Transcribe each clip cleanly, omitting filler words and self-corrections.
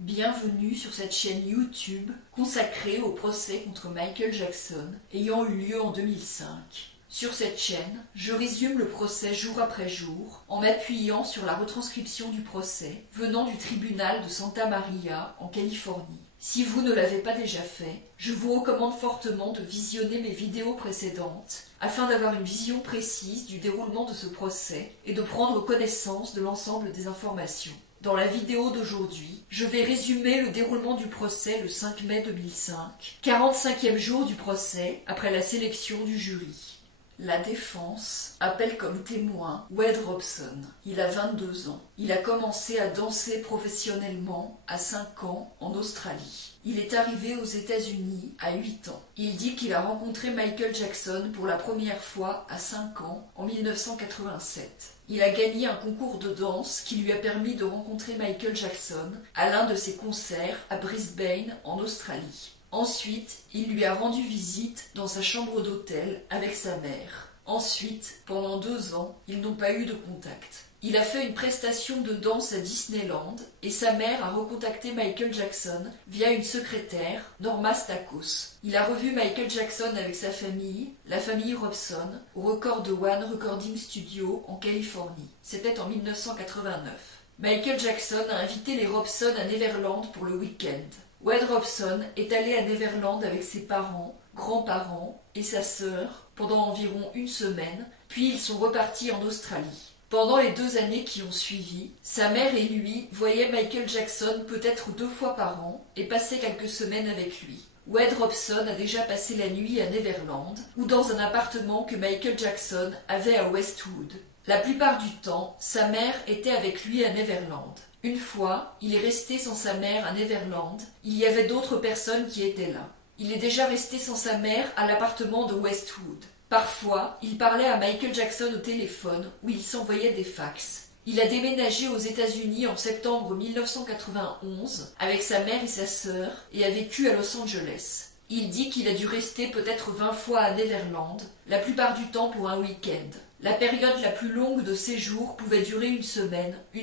Bienvenue sur cette chaîne YouTube consacrée au procès contre Michael Jackson ayant eu lieu en 2005. Sur cette chaîne, je résume le procès jour après jour en m'appuyant sur la retranscription du procès venant du tribunal de Santa Maria en Californie. Si vous ne l'avez pas déjà fait, je vous recommande fortement de visionner mes vidéos précédentes afin d'avoir une vision précise du déroulement de ce procès et de prendre connaissance de l'ensemble des informations. Dans la vidéo d'aujourd'hui, je vais résumer le déroulement du procès le 5 mai 2005, 45e jour du procès après la sélection du jury. La défense appelle comme témoin Wade Robson. Il a 22 ans. Il a commencé à danser professionnellement à 5 ans en Australie. Il est arrivé aux États-Unis à 8 ans. Il dit qu'il a rencontré Michael Jackson pour la première fois à 5 ans en 1987. Il a gagné un concours de danse qui lui a permis de rencontrer Michael Jackson à l'un de ses concerts à Brisbane en Australie. Ensuite, il lui a rendu visite dans sa chambre d'hôtel avec sa mère. Ensuite, pendant 2 ans, ils n'ont pas eu de contact. Il a fait une prestation de danse à Disneyland et sa mère a recontacté Michael Jackson via une secrétaire, Norma Stakos. Il a revu Michael Jackson avec sa famille, la famille Robson, au Record One Recording Studio en Californie. C'était en 1989. Michael Jackson a invité les Robson à Neverland pour le week-end. Wade Robson est allé à Neverland avec ses parents, grands-parents et sa sœur pendant environ une semaine, puis ils sont repartis en Australie. Pendant les 2 années qui ont suivi, sa mère et lui voyaient Michael Jackson peut-être 2 fois par an et passaient quelques semaines avec lui. Wade Robson a déjà passé la nuit à Neverland ou dans un appartement que Michael Jackson avait à Westwood. La plupart du temps, sa mère était avec lui à Neverland. Une fois, il est resté sans sa mère à Neverland. Il y avait d'autres personnes qui étaient là. Il est déjà resté sans sa mère à l'appartement de Westwood. Parfois, il parlait à Michael Jackson au téléphone ou il s'envoyait des fax. Il a déménagé aux États-Unis en septembre 1991 avec sa mère et sa sœur et a vécu à Los Angeles. Il dit qu'il a dû rester peut-être 20 fois à Neverland, la plupart du temps pour un week-end. La période la plus longue de séjour pouvait durer une semaine et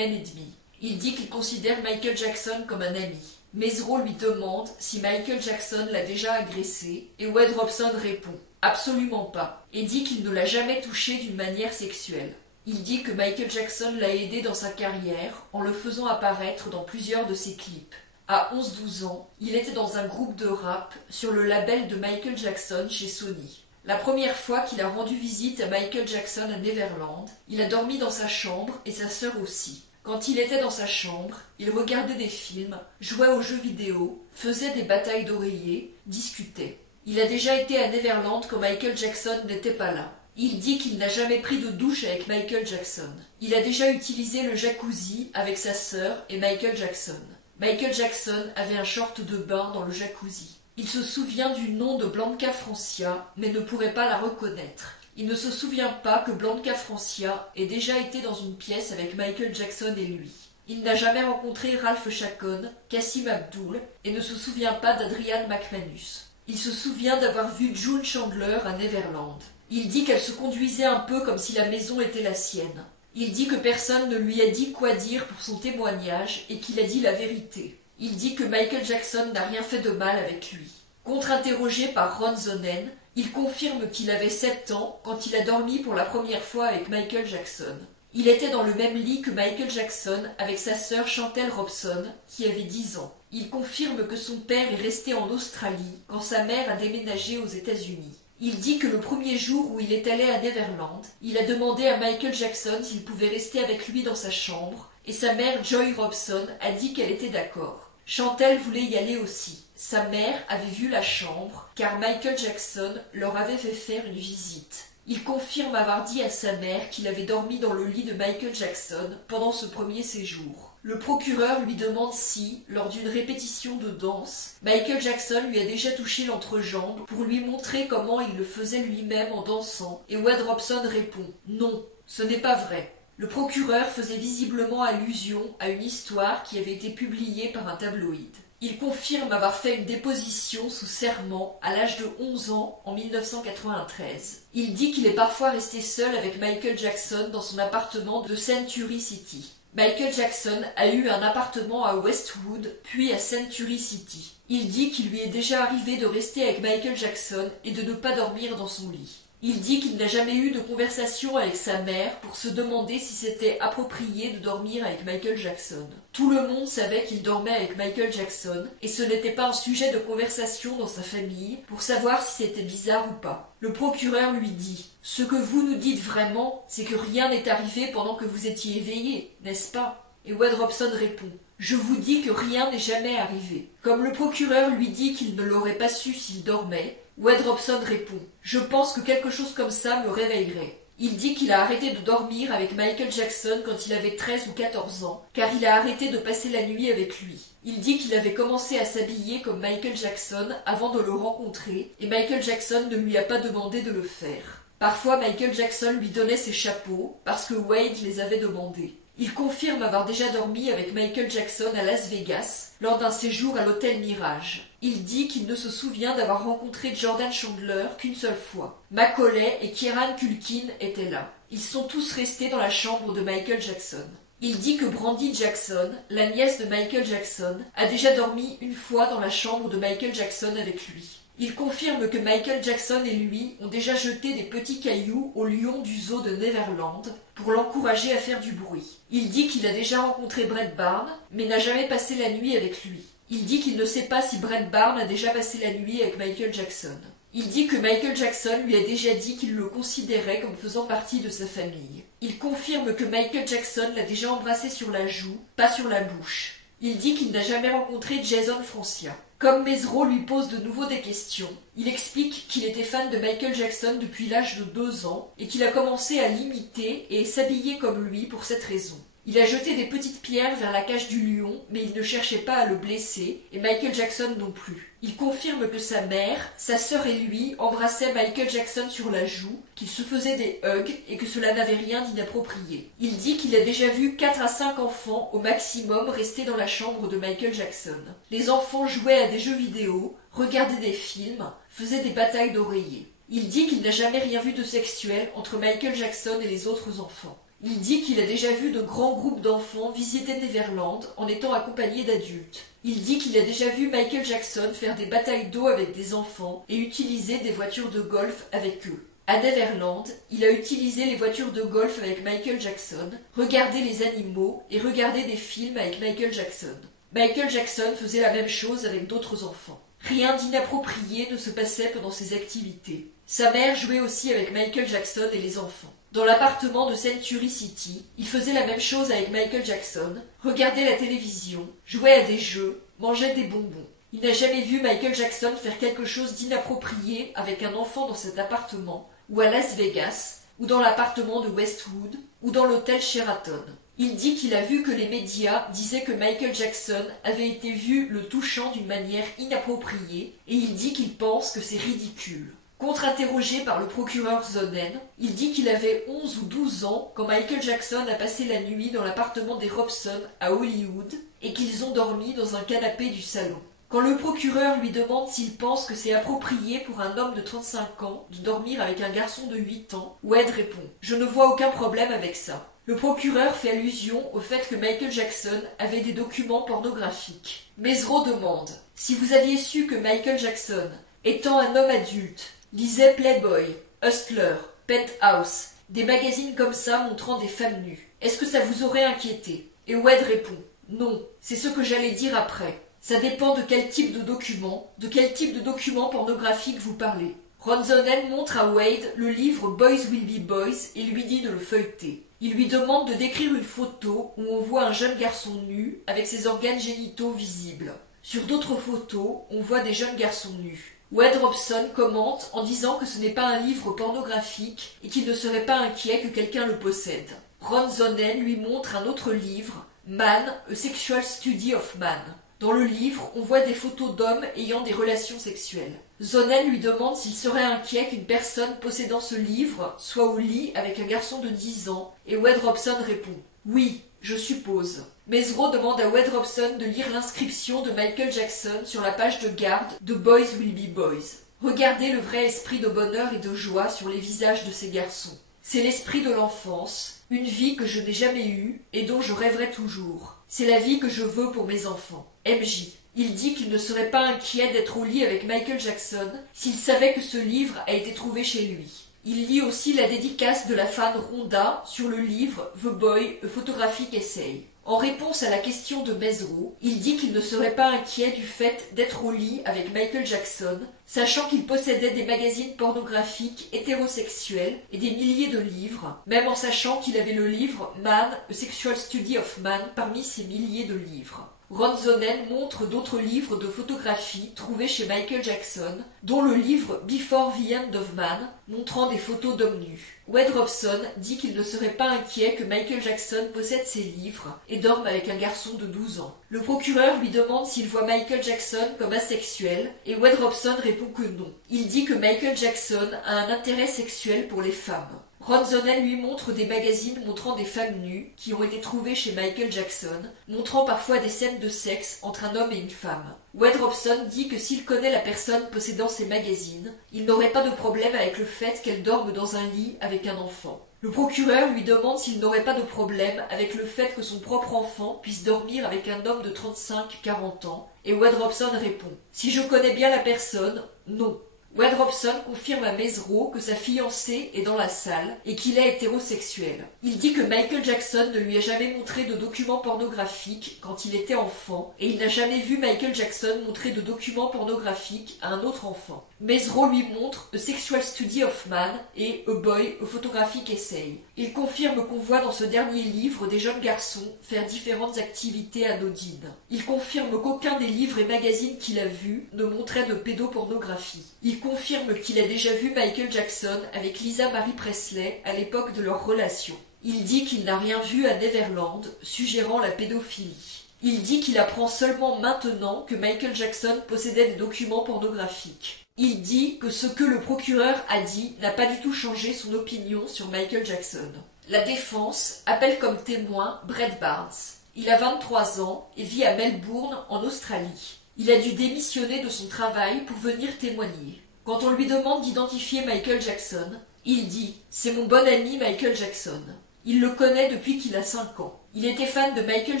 demie. Il dit qu'il considère Michael Jackson comme un ami. Mesro lui demande si Michael Jackson l'a déjà agressé et Wade Robson répond « Absolument pas » et dit qu'il ne l'a jamais touché d'une manière sexuelle. Il dit que Michael Jackson l'a aidé dans sa carrière en le faisant apparaître dans plusieurs de ses clips. À 11-12 ans, il était dans un groupe de rap sur le label de Michael Jackson chez Sony. La première fois qu'il a rendu visite à Michael Jackson à Neverland, il a dormi dans sa chambre et sa sœur aussi. Quand il était dans sa chambre, il regardait des films, jouait aux jeux vidéo, faisait des batailles d'oreillers, discutait. Il a déjà été à Neverland quand Michael Jackson n'était pas là. Il dit qu'il n'a jamais pris de douche avec Michael Jackson. Il a déjà utilisé le jacuzzi avec sa sœur et Michael Jackson. Michael Jackson avait un short de bain dans le jacuzzi. Il se souvient du nom de Blanca Francia, mais ne pourrait pas la reconnaître. Il ne se souvient pas que Blanca Francia ait déjà été dans une pièce avec Michael Jackson et lui. Il n'a jamais rencontré Ralph Chacon, Cassim Abdul et ne se souvient pas d'Adrian McManus. Il se souvient d'avoir vu June Chandler à Neverland. Il dit qu'elle se conduisait un peu comme si la maison était la sienne. Il dit que personne ne lui a dit quoi dire pour son témoignage et qu'il a dit la vérité. Il dit que Michael Jackson n'a rien fait de mal avec lui. Contre-interrogé par Ron Zonen, il confirme qu'il avait 7 ans quand il a dormi pour la première fois avec Michael Jackson. Il était dans le même lit que Michael Jackson avec sa sœur Chantel Robson, qui avait 10 ans. Il confirme que son père est resté en Australie quand sa mère a déménagé aux États-Unis. Il dit que le premier jour où il est allé à Neverland, il a demandé à Michael Jackson s'il pouvait rester avec lui dans sa chambre, et sa mère Joy Robson a dit qu'elle était d'accord. Chantel voulait y aller aussi. Sa mère avait vu la chambre, car Michael Jackson leur avait fait faire une visite. Il confirme avoir dit à sa mère qu'il avait dormi dans le lit de Michael Jackson pendant ce premier séjour. Le procureur lui demande si, lors d'une répétition de danse, Michael Jackson lui a déjà touché l'entrejambe pour lui montrer comment il le faisait lui-même en dansant, et Wade Robson répond « Non, ce n'est pas vrai ». Le procureur faisait visiblement allusion à une histoire qui avait été publiée par un tabloïd. Il confirme avoir fait une déposition sous serment à l'âge de 11 ans en 1993. Il dit qu'il est parfois resté seul avec Michael Jackson dans son appartement de Century City. Michael Jackson a eu un appartement à Westwood, puis à Century City. Il dit qu'il lui est déjà arrivé de rester avec Michael Jackson et de ne pas dormir dans son lit. Il dit qu'il n'a jamais eu de conversation avec sa mère pour se demander si c'était approprié de dormir avec Michael Jackson. Tout le monde savait qu'il dormait avec Michael Jackson et ce n'était pas un sujet de conversation dans sa famille pour savoir si c'était bizarre ou pas. Le procureur lui dit « Ce que vous nous dites vraiment, c'est que rien n'est arrivé pendant que vous étiez éveillé, n'est-ce pas ?» Et Wade Robson répond « Je vous dis que rien n'est jamais arrivé. » Comme le procureur lui dit qu'il ne l'aurait pas su s'il dormait, Wade Robson répond « Je pense que quelque chose comme ça me réveillerait. » Il dit qu'il a arrêté de dormir avec Michael Jackson quand il avait 13 ou 14 ans, car il a arrêté de passer la nuit avec lui. Il dit qu'il avait commencé à s'habiller comme Michael Jackson avant de le rencontrer, et Michael Jackson ne lui a pas demandé de le faire. Parfois, Michael Jackson lui donnait ses chapeaux, parce que Wade les avait demandés. Il confirme avoir déjà dormi avec Michael Jackson à Las Vegas lors d'un séjour à l'hôtel Mirage. Il dit qu'il ne se souvient d'avoir rencontré Jordan Chandler qu'une seule fois. Macaulay et Kieran Culkin étaient là. Ils sont tous restés dans la chambre de Michael Jackson. Il dit que Brandy Jackson, la nièce de Michael Jackson, a déjà dormi une fois dans la chambre de Michael Jackson avec lui. Il confirme que Michael Jackson et lui ont déjà jeté des petits cailloux au lion du zoo de Neverland pour l'encourager à faire du bruit. Il dit qu'il a déjà rencontré Brett Barnes, mais n'a jamais passé la nuit avec lui. Il dit qu'il ne sait pas si Brett Barnes a déjà passé la nuit avec Michael Jackson. Il dit que Michael Jackson lui a déjà dit qu'il le considérait comme faisant partie de sa famille. Il confirme que Michael Jackson l'a déjà embrassé sur la joue, pas sur la bouche. Il dit qu'il n'a jamais rencontré Jason Francia. Comme Mesereau lui pose de nouveau des questions, il explique qu'il était fan de Michael Jackson depuis l'âge de 2 ans et qu'il a commencé à l'imiter et s'habiller comme lui pour cette raison. Il a jeté des petites pierres vers la cage du lion, mais il ne cherchait pas à le blesser, et Michael Jackson non plus. Il confirme que sa mère, sa sœur et lui embrassaient Michael Jackson sur la joue, qu'ils se faisaient des hugs et que cela n'avait rien d'inapproprié. Il dit qu'il a déjà vu 4 à 5 enfants au maximum rester dans la chambre de Michael Jackson. Les enfants jouaient à des jeux vidéo, regardaient des films, faisaient des batailles d'oreillers. Il dit qu'il n'a jamais rien vu de sexuel entre Michael Jackson et les autres enfants. Il dit qu'il a déjà vu de grands groupes d'enfants visiter Neverland en étant accompagnés d'adultes. Il dit qu'il a déjà vu Michael Jackson faire des batailles d'eau avec des enfants et utiliser des voitures de golf avec eux. À Neverland, il a utilisé les voitures de golf avec Michael Jackson, regardé les animaux et regardé des films avec Michael Jackson. Michael Jackson faisait la même chose avec d'autres enfants. Rien d'inapproprié ne se passait pendant ces activités. Sa mère jouait aussi avec Michael Jackson et les enfants. Dans l'appartement de Century City, il faisait la même chose avec Michael Jackson, regardait la télévision, jouait à des jeux, mangeait des bonbons. Il n'a jamais vu Michael Jackson faire quelque chose d'inapproprié avec un enfant dans cet appartement, ou à Las Vegas, ou dans l'appartement de Westwood, ou dans l'hôtel Sheraton. Il dit qu'il a vu que les médias disaient que Michael Jackson avait été vu le touchant d'une manière inappropriée, et il dit qu'il pense que c'est ridicule. Contre-interrogé par le procureur Zonen, il dit qu'il avait 11 ou 12 ans quand Michael Jackson a passé la nuit dans l'appartement des Robson à Hollywood et qu'ils ont dormi dans un canapé du salon. Quand le procureur lui demande s'il pense que c'est approprié pour un homme de 35 ans de dormir avec un garçon de 8 ans, Wade répond « Je ne vois aucun problème avec ça ». Le procureur fait allusion au fait que Michael Jackson avait des documents pornographiques. Mesereau demande « Si vous aviez su que Michael Jackson, étant un homme adulte, lisait Playboy, Hustler, Penthouse, des magazines comme ça montrant des femmes nues, est-ce que ça vous aurait inquiété ?» Et Wade répond « Non, c'est ce que j'allais dire après. Ça dépend de quel type de document pornographique vous parlez. » Ron Zonen montre à Wade le livre Boys Will Be Boys et lui dit de le feuilleter. Il lui demande de décrire une photo où on voit un jeune garçon nu avec ses organes génitaux visibles. Sur d'autres photos, on voit des jeunes garçons nus. Wade Robson commente en disant que ce n'est pas un livre pornographique et qu'il ne serait pas inquiet que quelqu'un le possède. Ron Zonen lui montre un autre livre, Man, A Sexual Study of Man. Dans le livre, on voit des photos d'hommes ayant des relations sexuelles. Zonen lui demande s'il serait inquiet qu'une personne possédant ce livre soit au lit avec un garçon de 10 ans, et Wade Robson répond « Oui, je suppose ». Mesereau demande à Wade Robson de lire l'inscription de Michael Jackson sur la page de garde de Boys Will Be Boys. Regardez le vrai esprit de bonheur et de joie sur les visages de ces garçons. C'est l'esprit de l'enfance, une vie que je n'ai jamais eue et dont je rêverai toujours. C'est la vie que je veux pour mes enfants. MJ. Il dit qu'il ne serait pas inquiet d'être au lit avec Michael Jackson s'il savait que ce livre a été trouvé chez lui. Il lit aussi la dédicace de la fan Rhonda sur le livre The Boy, A Photographic Essay. En réponse à la question de Mesro, il dit qu'il ne serait pas inquiet du fait d'être au lit avec Michael Jackson, sachant qu'il possédait des magazines pornographiques hétérosexuels et des milliers de livres, même en sachant qu'il avait le livre Man, A Sexual Study of Man parmi ses milliers de livres. Ron Zonen montre d'autres livres de photographie trouvés chez Michael Jackson, dont le livre Before the End of Man, montrant des photos d'hommes nus. Wade Robson dit qu'il ne serait pas inquiet que Michael Jackson possède ces livres et dorme avec un garçon de 12 ans. Le procureur lui demande s'il voit Michael Jackson comme asexuel et Wade Robson répond que non. Il dit que Michael Jackson a un intérêt sexuel pour les femmes. Ron Zonen lui montre des magazines montrant des femmes nues qui ont été trouvées chez Michael Jackson, montrant parfois des scènes de sexe entre un homme et une femme. Wade Robson dit que s'il connaît la personne possédant ces magazines, il n'aurait pas de problème avec le fait qu'elle dorme dans un lit avec un enfant. Le procureur lui demande s'il n'aurait pas de problème avec le fait que son propre enfant puisse dormir avec un homme de 35-40 ans, et Wade Robson répond « Si je connais bien la personne, non ». Wade Robson confirme à Mesro que sa fiancée est dans la salle et qu'il est hétérosexuel. Il dit que Michael Jackson ne lui a jamais montré de documents pornographiques quand il était enfant et il n'a jamais vu Michael Jackson montrer de documents pornographiques à un autre enfant. Mesro lui montre A Sexual Study of Man et A Boy, A Photographic Essay. Il confirme qu'on voit dans ce dernier livre des jeunes garçons faire différentes activités anodines. Il confirme qu'aucun des livres et magazines qu'il a vus ne montrait de pédopornographie. Il confirme qu'il a déjà vu Michael Jackson avec Lisa Marie Presley à l'époque de leur relation. Il dit qu'il n'a rien vu à Neverland, suggérant la pédophilie. Il dit qu'il apprend seulement maintenant que Michael Jackson possédait des documents pornographiques. Il dit que ce que le procureur a dit n'a pas du tout changé son opinion sur Michael Jackson. La défense appelle comme témoin Brett Barnes. Il a 23 ans et vit à Melbourne, en Australie. Il a dû démissionner de son travail pour venir témoigner. Quand on lui demande d'identifier Michael Jackson, il dit « C'est mon bon ami Michael Jackson ». Il le connaît depuis qu'il a 5 ans. Il était fan de Michael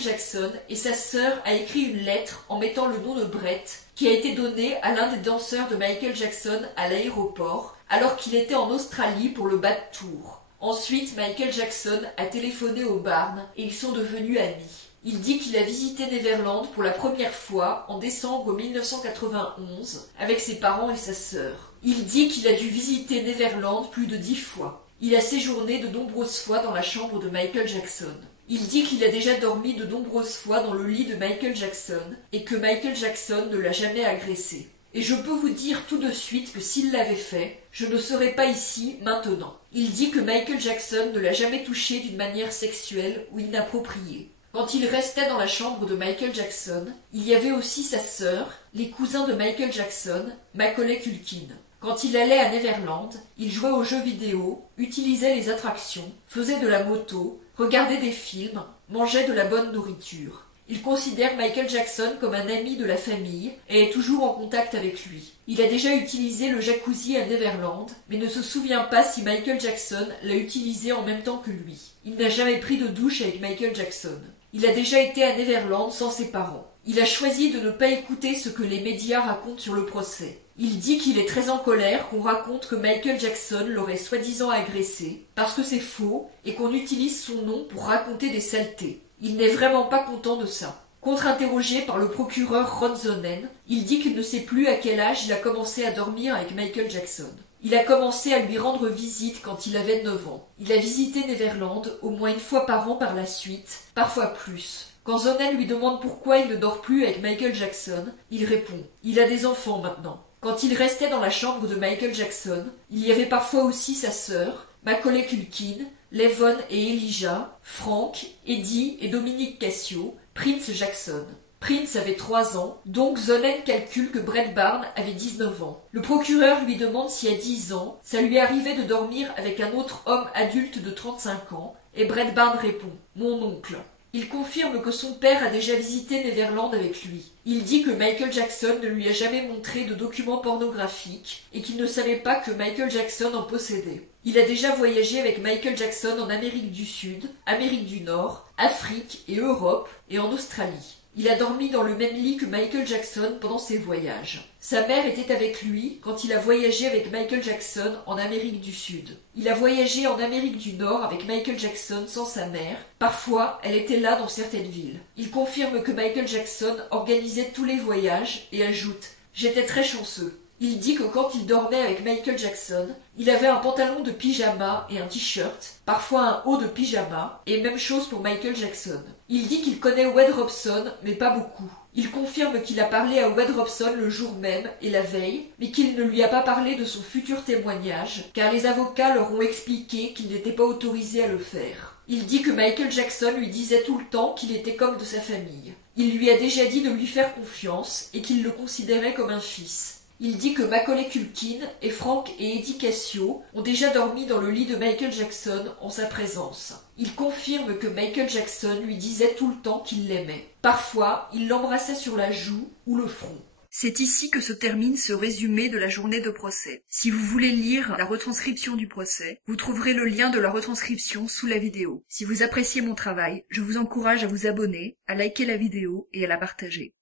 Jackson et sa sœur a écrit une lettre en mettant le nom de Brett qui a été donné à l'un des danseurs de Michael Jackson à l'aéroport alors qu'il était en Australie pour le Bad Tour. Ensuite, Michael Jackson a téléphoné au Barn et ils sont devenus amis. Il dit qu'il a visité Neverland pour la première fois en décembre 1991 avec ses parents et sa sœur. Il dit qu'il a dû visiter Neverland plus de 10 fois. Il a séjourné de nombreuses fois dans la chambre de Michael Jackson. Il dit qu'il a déjà dormi de nombreuses fois dans le lit de Michael Jackson et que Michael Jackson ne l'a jamais agressé. Et je peux vous dire tout de suite que s'il l'avait fait, je ne serais pas ici maintenant. Il dit que Michael Jackson ne l'a jamais touché d'une manière sexuelle ou inappropriée. Quand il restait dans la chambre de Michael Jackson, il y avait aussi sa sœur, les cousins de Michael Jackson, Macaulay Culkin. Quand il allait à Neverland, il jouait aux jeux vidéo, utilisait les attractions, faisait de la moto, regardait des films, mangeait de la bonne nourriture. Il considère Michael Jackson comme un ami de la famille et est toujours en contact avec lui. Il a déjà utilisé le jacuzzi à Neverland, mais ne se souvient pas si Michael Jackson l'a utilisé en même temps que lui. Il n'a jamais pris de douche avec Michael Jackson. Il a déjà été à Neverland sans ses parents. Il a choisi de ne pas écouter ce que les médias racontent sur le procès. Il dit qu'il est très en colère qu'on raconte que Michael Jackson l'aurait soi-disant agressé, parce que c'est faux, et qu'on utilise son nom pour raconter des saletés. Il n'est vraiment pas content de ça. Contre-interrogé par le procureur Ron Zonen, il dit qu'il ne sait plus à quel âge il a commencé à dormir avec Michael Jackson. Il a commencé à lui rendre visite quand il avait 9 ans. Il a visité Neverland au moins une fois par an par la suite, parfois plus. Quand Zonen lui demande pourquoi il ne dort plus avec Michael Jackson, il répond « Il a des enfants maintenant ». Quand il restait dans la chambre de Michael Jackson, il y avait parfois aussi sa sœur, Macaulay Culkin, Levon et Elijah, Frank, Eddie et Dominique Cassio, Prince Jackson. Prince avait 3 ans, donc Zonen calcule que Brett Barn avait 19 ans. Le procureur lui demande si à 10 ans, ça lui arrivait de dormir avec un autre homme adulte de 35 ans, et Brett Barn répond « Mon oncle ». Il confirme que son père a déjà visité Neverland avec lui. Il dit que Michael Jackson ne lui a jamais montré de documents pornographiques et qu'il ne savait pas que Michael Jackson en possédait. Il a déjà voyagé avec Michael Jackson en Amérique du Sud, Amérique du Nord, Afrique et Europe et en Australie. Il a dormi dans le même lit que Michael Jackson pendant ses voyages. Sa mère était avec lui quand il a voyagé avec Michael Jackson en Amérique du Sud. Il a voyagé en Amérique du Nord avec Michael Jackson sans sa mère. Parfois, elle était là dans certaines villes. Il confirme que Michael Jackson organisait tous les voyages et ajoute « J'étais très chanceux ». Il dit que quand il dormait avec Michael Jackson, il avait un pantalon de pyjama et un t-shirt, parfois un haut de pyjama, et même chose pour Michael Jackson. Il dit qu'il connaît Wade Robson, mais pas beaucoup. Il confirme qu'il a parlé à Wade Robson le jour même et la veille, mais qu'il ne lui a pas parlé de son futur témoignage, car les avocats leur ont expliqué qu'il n'était pas autorisé à le faire. Il dit que Michael Jackson lui disait tout le temps qu'il était comme de sa famille. Il lui a déjà dit de lui faire confiance et qu'il le considérait comme un fils. Il dit que Macaulay Culkin et Frank et Eddie Cassio ont déjà dormi dans le lit de Michael Jackson en sa présence. Il confirme que Michael Jackson lui disait tout le temps qu'il l'aimait. Parfois, il l'embrassait sur la joue ou le front. C'est ici que se termine ce résumé de la journée de procès. Si vous voulez lire la retranscription du procès, vous trouverez le lien de la retranscription sous la vidéo. Si vous appréciez mon travail, je vous encourage à vous abonner, à liker la vidéo et à la partager.